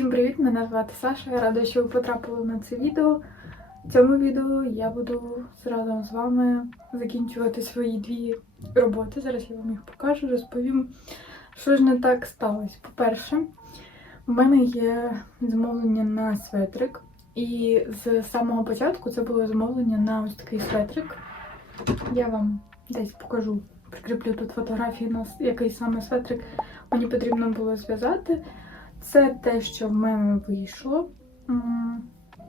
Всім привіт! Мене звати Саша. Я рада, що ви потрапили на це відео. В цьому відео я буду разом з вами закінчувати свої дві роботи. Зараз я вам їх покажу, розповім, що ж не так сталося. По-перше, у мене є замовлення на светрик. І з самого початку це було замовлення на ось такий светрик. Я вам десь покажу, прикріплю тут фотографії на який саме светрик мені потрібно було зв'язати. Це те, що в мене вийшло.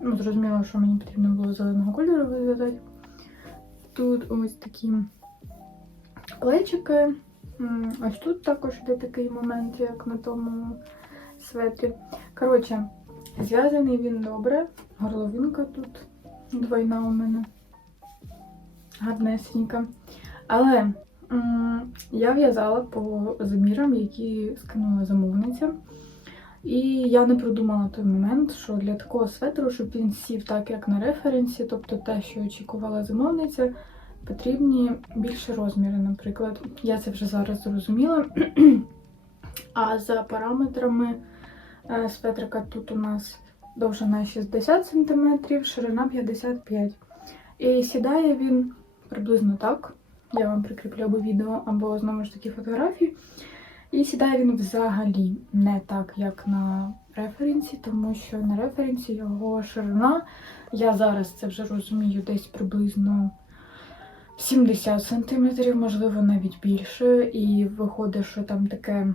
Ну, зрозуміло, що мені потрібно було зеленого кольору вив'язати. Тут ось такі плечики. Ось тут також йде такий момент, як на тому светрі. Коротше, зв'язаний він добре. Горловинка тут двойна у мене. Гарнесенька. Але я в'язала по замірам, які скинула замовниця. І я не продумала той момент, що для такого светру, щоб він сів так, як на референсі, тобто те, що очікувала замовниця, потрібні більше розміри, наприклад. Я це вже зараз зрозуміла. А за параметрами е, светрика тут у нас довжина 60 см, ширина 55 І сідає він приблизно так. Я вам прикріплю або відео, або знову ж таки фотографії. І сідає він взагалі не так, як на референсі, тому що на референсі його ширина, я зараз це вже розумію, десь приблизно 70 см, можливо, навіть більше. І виходить, що там таке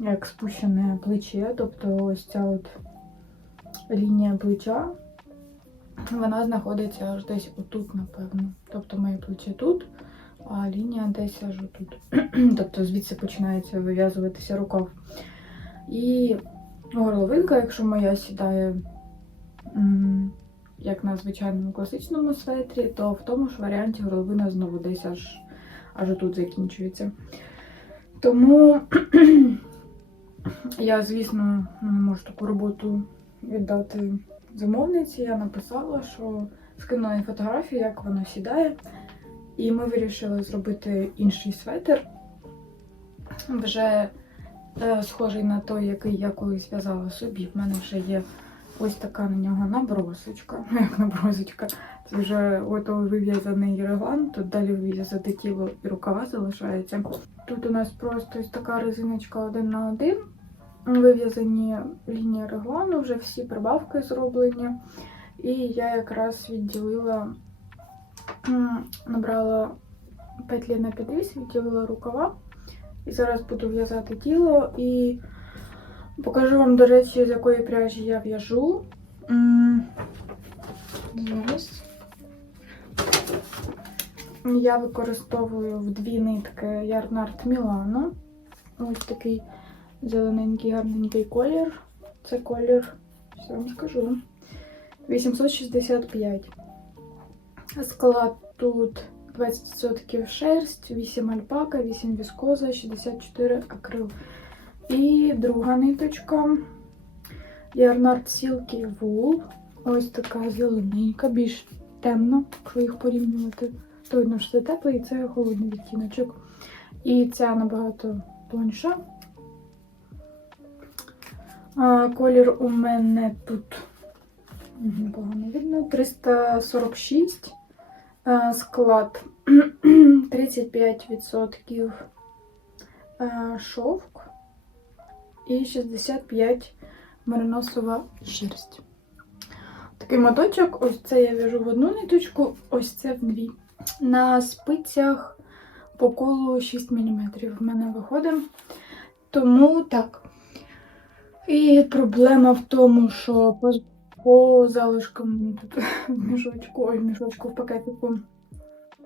як спущене плече, тобто ось ця от лінія плеча, вона знаходиться аж десь отут, напевно. Тобто моє плече тут а лінія десь аж тут. тобто звідси починається вив'язуватися рукав. І горловинка, якщо моя сідає, як на звичайному класичному светрі, то в тому ж варіанті горловина знову десь аж, аж тут закінчується. Тому я, звісно, не можу таку роботу віддати замовниці. Я написала, що скинула їй фотографію, як воно сідає. І ми вирішили зробити інший светр, вже е, схожий на той, який я колись в'язала собі. В мене вже є ось така на нього набросочка. Ну, як набросочка. Це вже готовий вив'язаний реглан. Тут далі вив'язати тіло і рукава залишається. Тут у нас просто ось така резиночка один на один. Вив'язані лінії реглану, вже всі прибавки зроблені. І я якраз відділила набрала петлі на підвіс, відділила рукава. І зараз буду в'язати тіло і покажу вам, до речі, з якої пряжі я в'яжу. Зараз. Я використовую в дві нитки Ярнард Мілано. Ось такий зелененький, гарненький колір. Це колір, що вам скажу, 865. Склад тут 20% шерсть, 8 альпака, 8 віскоза, 64 акрил. І друга ниточка. Ярнард Silky Wool. Ось така зелененька, більш темна, якщо їх порівнювати. То видно, що це теплий і це холодний відтіночок. І ця набагато тоньша. А, колір у мене тут мгм, погано видно. 346 Е, склад 35% е, шовк і 65 мериносова шерсть. Такий моточок, ось це я в'яжу в одну ниточку, ось це в дві. На спицях по колу 6 мм в мене виходить. Тому так. І проблема в тому, що по залишкам тут мішочку, ой, мішочку в пакетику.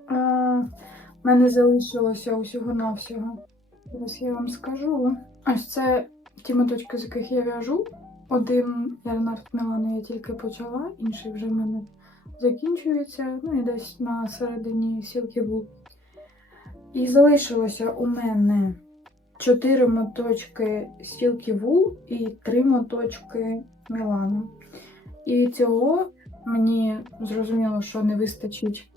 В мене залишилося усього-навсього. Зараз я вам скажу. Ось це ті моточки, з яких я в'яжу. Один Ярнард Мілано я тільки почала, інший вже в мене закінчується. Ну і десь на середині сілки був. І залишилося у мене 4 моточки сілки вул і 3 моточки Мілану. І цього мені зрозуміло, що не вистачить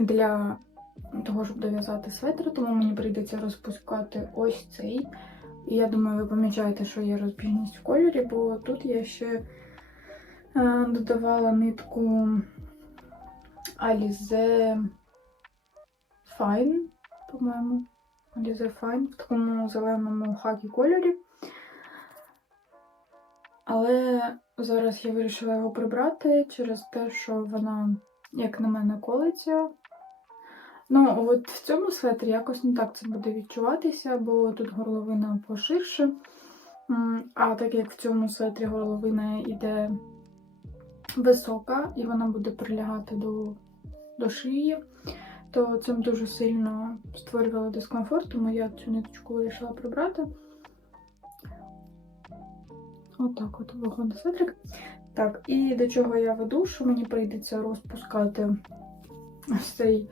для того, щоб дов'язати светр, тому мені прийдеться розпускати ось цей. І я думаю, ви помічаєте, що є розбіжність в кольорі, бо тут я ще е, додавала нитку Alize Fine, по-моєму. Alize Fine в такому зеленому хакі кольорі. Але зараз я вирішила його прибрати через те, що вона, як на мене, колиться. Ну, от в цьому светрі якось не так це буде відчуватися, бо тут горловина поширше. А так як в цьому светрі горловина йде висока і вона буде прилягати до, до шиї, то цим дуже сильно створювало дискомфорт, тому я цю ниточку вирішила прибрати. Отак от виходить светрик. Так, і до чого я веду, що мені прийдеться розпускати ось цей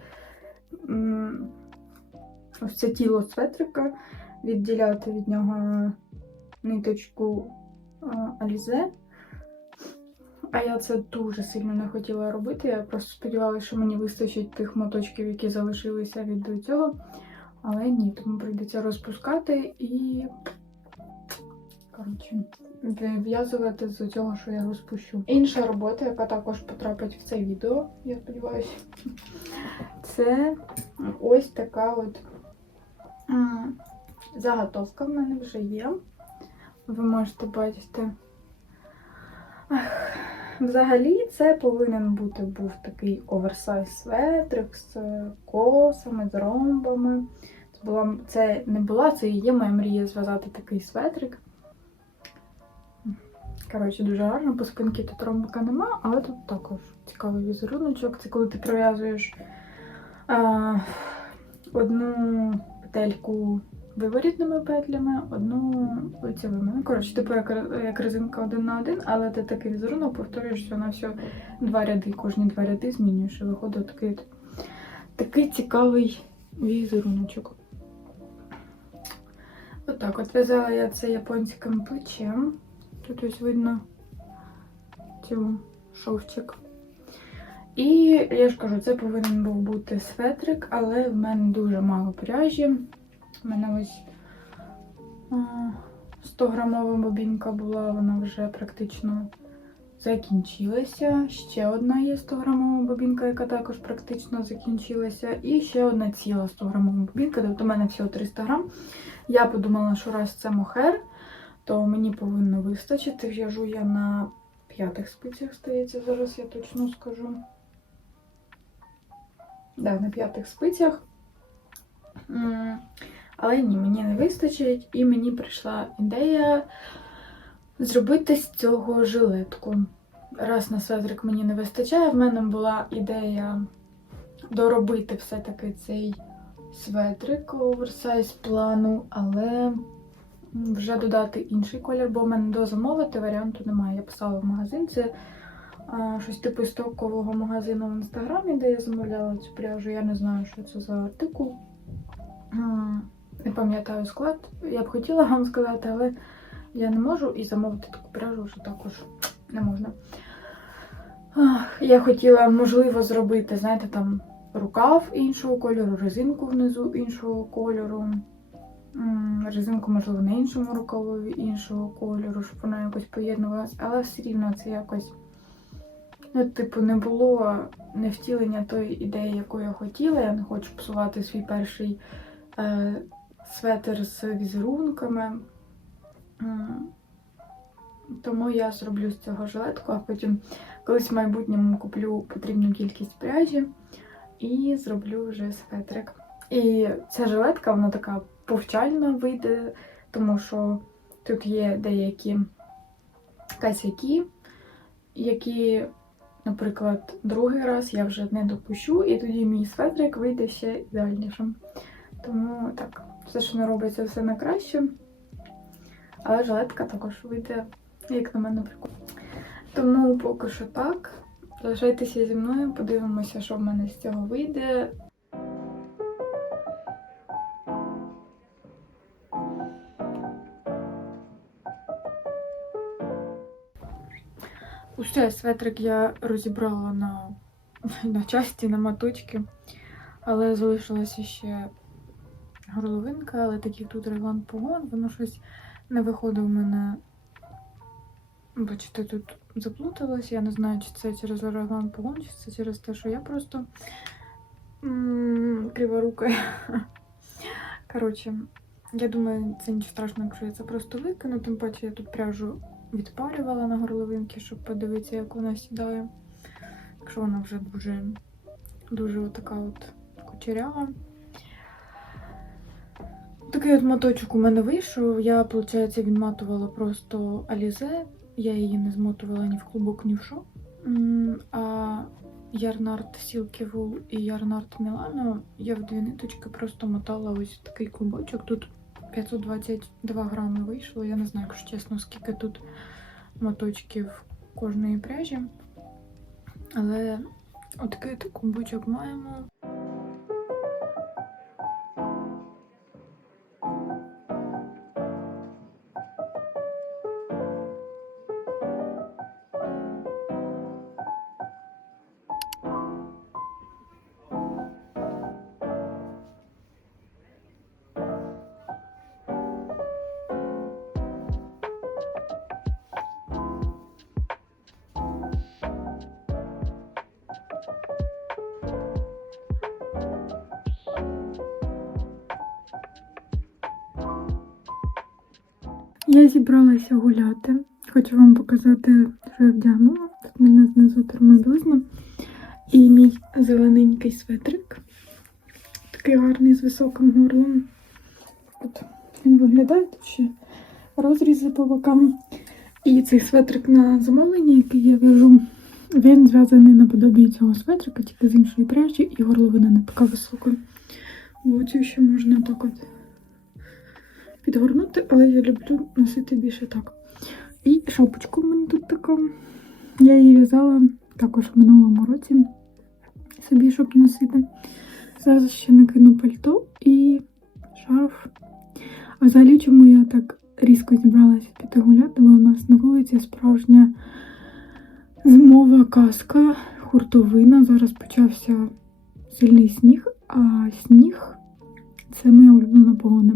ось це тіло светрика, відділяти від нього ниточку а, Alize. А я це дуже сильно не хотіла робити. Я просто сподівалася, що мені вистачить тих моточків, які залишилися від цього. Але ні, тому прийдеться розпускати і. Коротше, вив'язувати з цього, що я розпущу. Інша робота, яка також потрапить в це відео, я сподіваюся, це ось така от заготовка в мене вже є. Ви можете бачити. Ах, Взагалі, це повинен бути був такий оверсайз светрик з косами, з ромбами. Це, була, це не була, це і є моя мрія зв'язати такий светрик. Коротше, дуже гарно, по спинці тут ромбика нема, але тут також цікавий візеруночок. Це коли ти пров'язуєш а, одну петельку виворітними петлями, одну лицевими. Ну, коротше, типу як, як резинка один на один, але ти такий візерунок повторюєш все на все два ряди, кожні два ряди змінюєш. І виходить такий, такий цікавий візеруночок. Отак, от в'язала я це японським плечем. Тут ось видно цю шовчик. І я ж кажу, це повинен був бути светрик, але в мене дуже мало пряжі. У мене ось 100 грамова бобінка була, вона вже практично закінчилася. Ще одна є 100 грамова бобінка, яка також практично закінчилася. І ще одна ціла 100 грамова бобінка, тобто в мене всього 300 грам. Я подумала, що раз це мохер, то мені повинно вистачити. В'яжу я на п'ятих спицях, здається, зараз я точно скажу. Да, на п'ятих спицях. Але ні, мені не вистачить, і мені прийшла ідея зробити з цього жилетку. Раз на светрик мені не вистачає, в мене була ідея доробити все-таки цей светрик оверсайз плану, але вже додати інший колір, бо в мене дозамовити варіанту немає. Я писала в магазин. Це а, щось типу стокового магазину в інстаграмі, де я замовляла цю пряжу. Я не знаю, що це за артикул. Не пам'ятаю склад. Я б хотіла вам сказати, але я не можу і замовити таку пряжу вже також не можна. Ах, Я хотіла, можливо, зробити, знаєте, там рукав іншого кольору, резинку внизу іншого кольору. Резинку, можливо, на іншому рукавові іншого кольору, щоб вона якось поєднувалась, але все рівно це якось, ну, типу, не було не втілення тої ідеї, яку я хотіла. Я не хочу псувати свій перший е, светр з візерунками. Тому я зроблю з цього жилетку, а потім колись в майбутньому куплю потрібну кількість пряжі і зроблю вже светрик. І ця жилетка, вона така повчальна вийде, тому що тут є деякі косяки, які, наприклад, другий раз я вже не допущу, і тоді мій светрик вийде ще ідеальнішим. Тому так, все, що не робиться, все на краще. Але жилетка також вийде, як на мене, прикольно. Тому поки що так. Залишайтеся зі мною, подивимося, що в мене з цього вийде. Усе, светрик я розібрала на, на часті, на моточки, але залишилося ще горловинка, але так як тут реглан погон, воно щось не виходить у мене. Бачите, тут заплуталась. Я не знаю, чи це через реглан погон, чи це через те, що я просто криворука. Коротше, я думаю, це нічого страшного, якщо я це просто викину. Тим паче я тут пряжу відпарювала на горловинки, щоб подивитися, як вона сідає. Якщо вона вже дуже, дуже така от кучерява. Такий от моточок у мене вийшов. Я, виходить, відматувала просто Алізе. Я її не змотувала ні в клубок, ні в. М, А Silky Wool і Ярнард Milano я в дві ниточки просто мотала ось такий клубочок. Тут 522 грами вийшло. Я не знаю, якщо чесно, скільки тут моточків кожної пряжі. Але отакий от клубочок маємо. Я зібралася гуляти. Хочу вам показати, що я вдягнула. Тут в мене знизу термобілизна. І мій зелененький светрик. Такий гарний з високим горлом. От він виглядає тут ще розрізи по бокам. І цей светрик на замовлення, який я в'яжу, він зв'язаний наподобі цього светрика, тільки з іншої пряжі, і горловина не така висока. Бо цю ще можна так от підгорнути, але я люблю носити більше так. І шапочка в мене тут така. Я її в'язала також в минулому році собі, щоб носити. Зараз ще накину пальто і шарф. А взагалі, чому я так різко зібралася піти гуляти, бо у нас на вулиці справжня зимова казка, хуртовина. Зараз почався сильний сніг, а сніг це моя улюблена погода.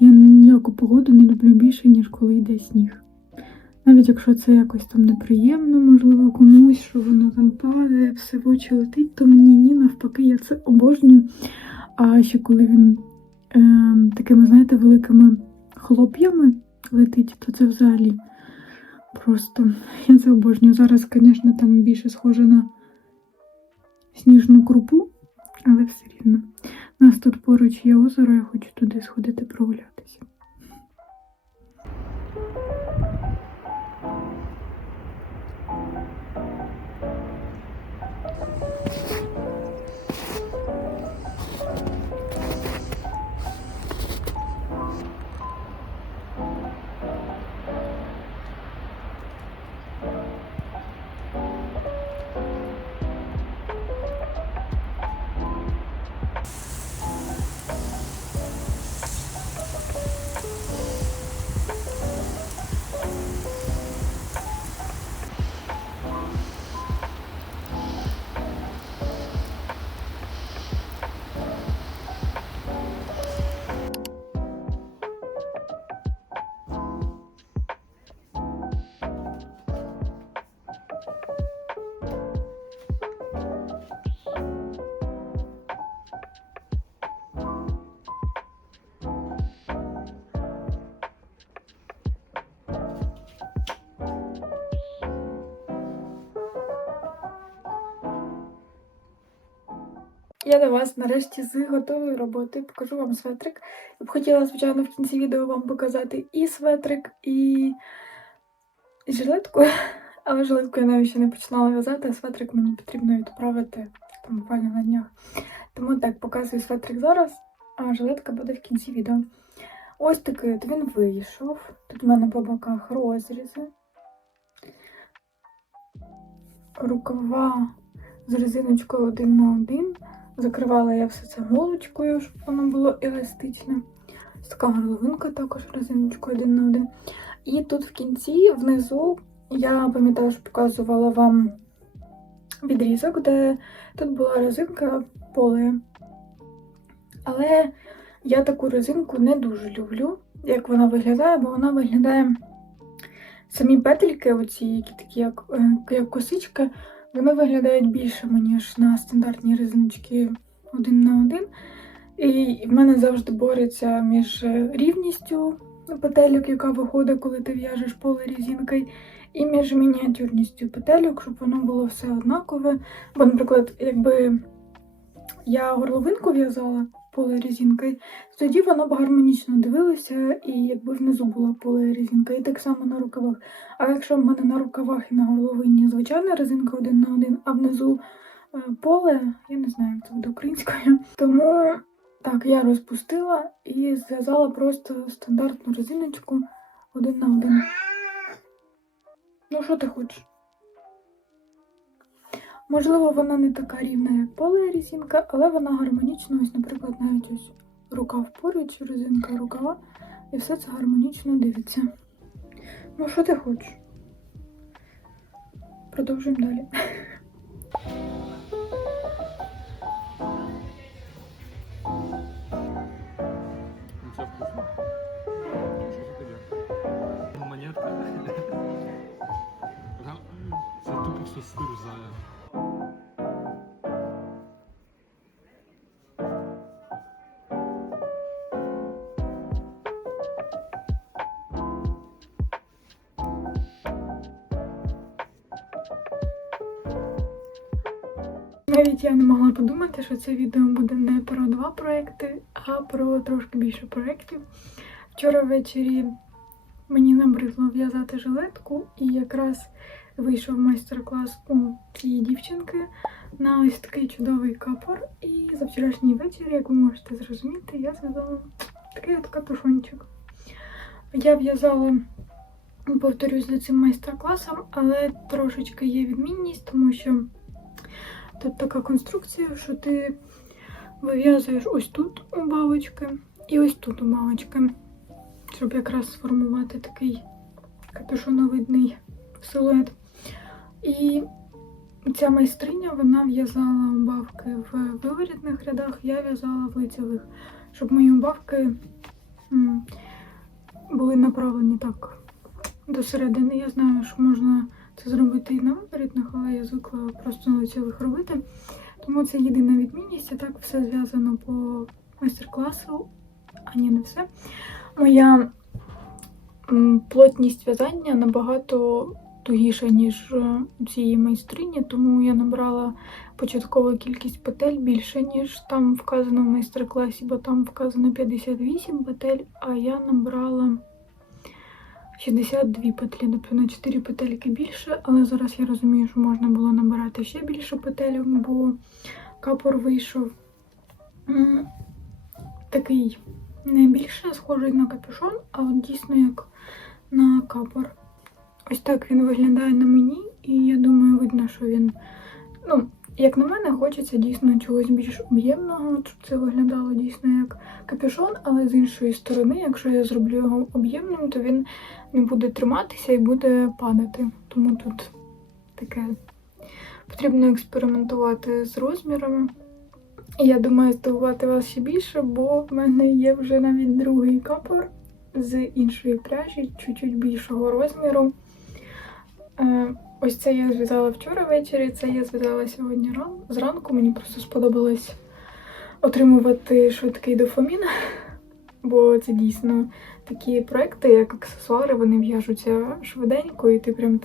Я ніяку погоду не люблю більше, ніж коли йде сніг. Навіть якщо це якось там неприємно, можливо, комусь, що воно там падає, все в очі летить, то мені ні, навпаки, я це обожнюю. А ще коли він е, такими, знаєте, великими хлоп'ями летить, то це взагалі просто я це обожнюю. Зараз, звісно, там більше схоже на сніжну крупу, але все рівно. Нас тут поруч є озеро, я хочу туди сходити прогулятися. Я до вас нарешті з готової роботи. Покажу вам светрик. Я б хотіла, звичайно, в кінці відео вам показати і светрик, і і жилетку. Але жилетку я навіть ще не починала в'язати, а светрик мені потрібно відправити там буквально на днях. Тому так, показую светрик зараз, а жилетка буде в кінці відео. Ось такий от він вийшов. Тут в мене по боках розрізи. Рукава з резиночкою один на один. Закривала я все це голочкою, щоб воно було еластичне. Така горловинка також резиночкою один на один. І тут в кінці, внизу, я пам'ятаю, що показувала вам відрізок, де тут була резинка поле. Але Я таку резинку не дуже люблю, як вона виглядає, бо вона виглядає самі петельки, оці, які такі, як, е, як косички, вони виглядають більшими, ніж на стандартні різнички один на один. І в мене завжди бореться між е, рівністю петелюк, яка виходить, коли ти в'яжеш поле резинкою, і між мініатюрністю петелюк, щоб воно було все однакове. Бо, наприклад, якби я горловинку в'язала поле резинкою, тоді воно б гармонічно дивилося, і якби внизу була поле резинка, і так само на рукавах. А якщо в мене на рукавах і на горловині звичайна резинка один на один, а внизу е, поле, я не знаю, як це буде українською. Тому так, я розпустила і зв'язала просто стандартну резиночку один на один. Ну, що ти хочеш? Можливо, вона не така рівна, як поле резинка, але вона гармонічна. Ось, наприклад, навіть ось рукав поруч, резинка рукава, і все це гармонічно дивиться. Ну, що ти хочеш? Продовжуємо далі. Монетка. Це тупо все сир зая. Навіть я не могла подумати, що це відео буде не про два проекти, а про трошки більше проєктів. Вчора ввечері мені набридло в'язати жилетку, і якраз вийшов майстер-клас у цієї дівчинки на ось такий чудовий капор. І за вчорашній вечір, як ви можете зрозуміти, я зв'язала такий от капюшончик. Я в'язала, повторюсь, за цим майстер-класом, але трошечки є відмінність, тому що. Тут така конструкція, що ти вив'язуєш ось тут у бабочки і ось тут у бабочки, щоб якраз сформувати такий капюшоновидний силует. І ця майстриня вона в'язала убавки в виворітних рядах, я в'язала в лицевих, щоб мої убавки були направлені так до середини. Я знаю, що можна це зробити і на виворітних, але я звикла просто на лицевих робити. Тому це єдина відмінність, а так все зв'язано по майстер-класу, а ні, не все. Моя плотність в'язання набагато тугіша, ніж е, у цієї майстрині, тому я набрала початкову кількість петель більше, ніж там вказано в майстер-класі, бо там вказано 58 петель, а я набрала 62 петлі, тобто на 4 петельки більше, але зараз я розумію, що можна було набирати ще більше петель, бо капор вийшов такий не більше схожий на капюшон, а от дійсно як на капор. Ось так він виглядає на мені, і я думаю, видно, що він, ну, як на мене, хочеться дійсно чогось більш об'ємного, щоб це виглядало дійсно як капюшон, але з іншої сторони, якщо я зроблю його об'ємним, то він не буде триматися і буде падати. Тому тут таке потрібно експериментувати з розмірами. І я думаю, здивувати вас ще більше, бо в мене є вже навіть другий капор з іншої пряжі, чуть-чуть більшого розміру. Ось це я зв'язала вчора ввечері, це я зв'язала сьогодні ран... зранку. Мені просто сподобалось отримувати швидкий дофамін, бо це дійсно такі проекти, як аксесуари, вони в'яжуться швиденько, і ти прям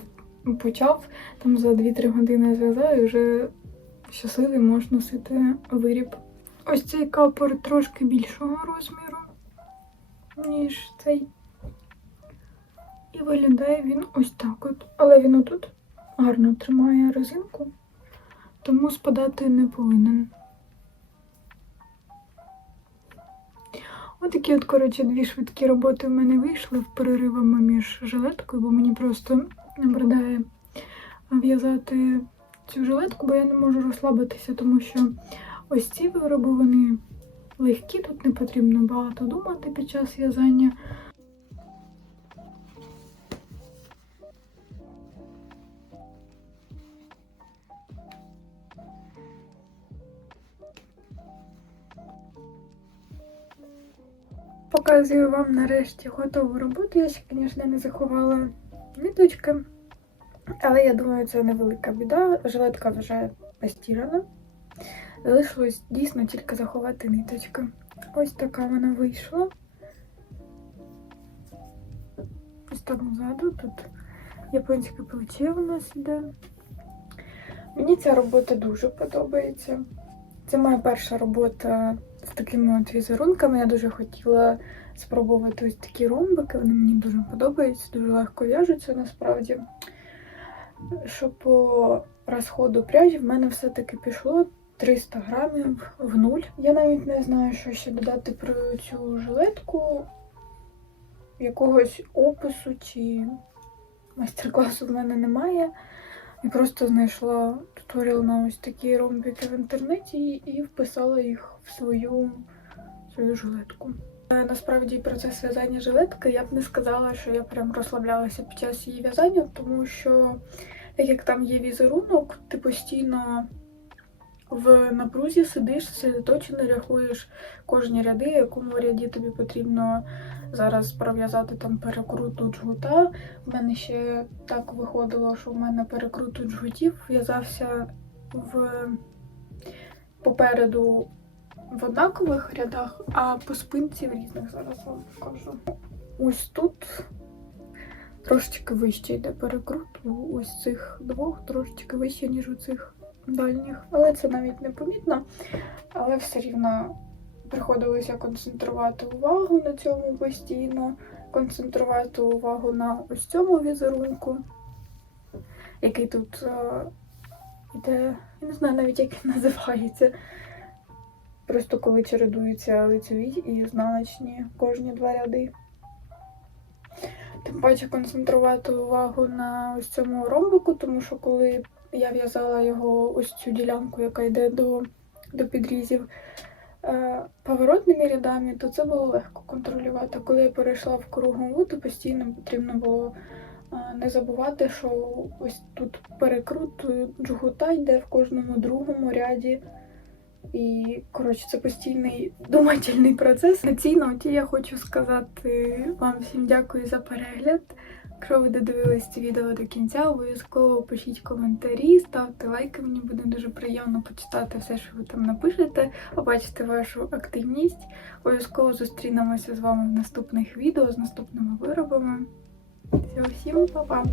почав там за 2-3 години зв'язав і вже щасливий можеш носити виріб. Ось цей капор трошки більшого розміру, ніж цей. І виглядає він ось так от. Але він отут гарно тримає резинку, тому спадати не повинен. Отакі от, коротше, дві швидкі роботи в мене вийшли в переривами між жилеткою, бо мені просто набридає в'язати цю жилетку, бо я не можу розслабитися, тому що ось ці вироби вони легкі, тут не потрібно багато думати під час в'язання. Показую вам нарешті готову роботу. Я ще, звісно, не заховала ниточки. Але я думаю, це невелика біда. Жилетка вже постірана. Залишилось дійсно тільки заховати ниточки. Ось така вона вийшла. Ось так ззаду. Тут японське плече у нас іде. Мені ця робота дуже подобається. Це моя перша робота з такими от візерунками. Я дуже хотіла спробувати ось такі ромбики. Вони мені дуже подобаються, дуже легко в'яжуться насправді. Що по розходу пряжі в мене все-таки пішло 300 грамів в нуль. Я навіть не знаю, що ще додати про цю жилетку. Якогось опису чи майстер-класу в мене немає. Я просто знайшла туторіал на ось такі ромбики в інтернеті і вписала їх в свою, свою жилетку. Е, Насправді процес в'язання жилетки я б не сказала, що я прям розслаблялася під час її в'язання, тому що так як там є візерунок, ти постійно в напрузі сидиш, сосредоточено рахуєш кожні ряди, якому ряді тобі потрібно зараз пров'язати там перекруту джгута. В мене ще так виходило, що в мене перекруту джгутів в'язався в попереду в однакових рядах, а по спинці в різних зараз вам покажу. Ось тут трошечки вище йде перекрут, у ось цих двох трошечки вище, ніж у цих дальніх. Але це навіть не помітно. Але все рівно приходилося концентрувати увагу на цьому постійно, концентрувати увагу на ось цьому візерунку, який тут е, іде, я не знаю навіть, як він називається. Просто коли чередуються лицеві і знаначні кожні два ряди. Тим паче концентрувати увагу на ось цьому ромбику, тому що коли я в'язала його ось цю ділянку, яка йде до, до підрізів поворотними рядами, то це було легко контролювати. Коли я перейшла в кругову, то постійно потрібно було е, не забувати, що ось тут перекрут джгута йде в кожному другому ряді. І, коротше, це постійний думательний процес. На цій ноті я хочу сказати вам всім дякую за перегляд. Якщо ви додивились це відео до кінця, обов'язково пишіть коментарі, ставте лайки. Мені буде дуже приємно почитати все, що ви там напишете, побачити вашу активність. Обов'язково зустрінемося з вами в наступних відео з наступними виробами. Всього всім па-па!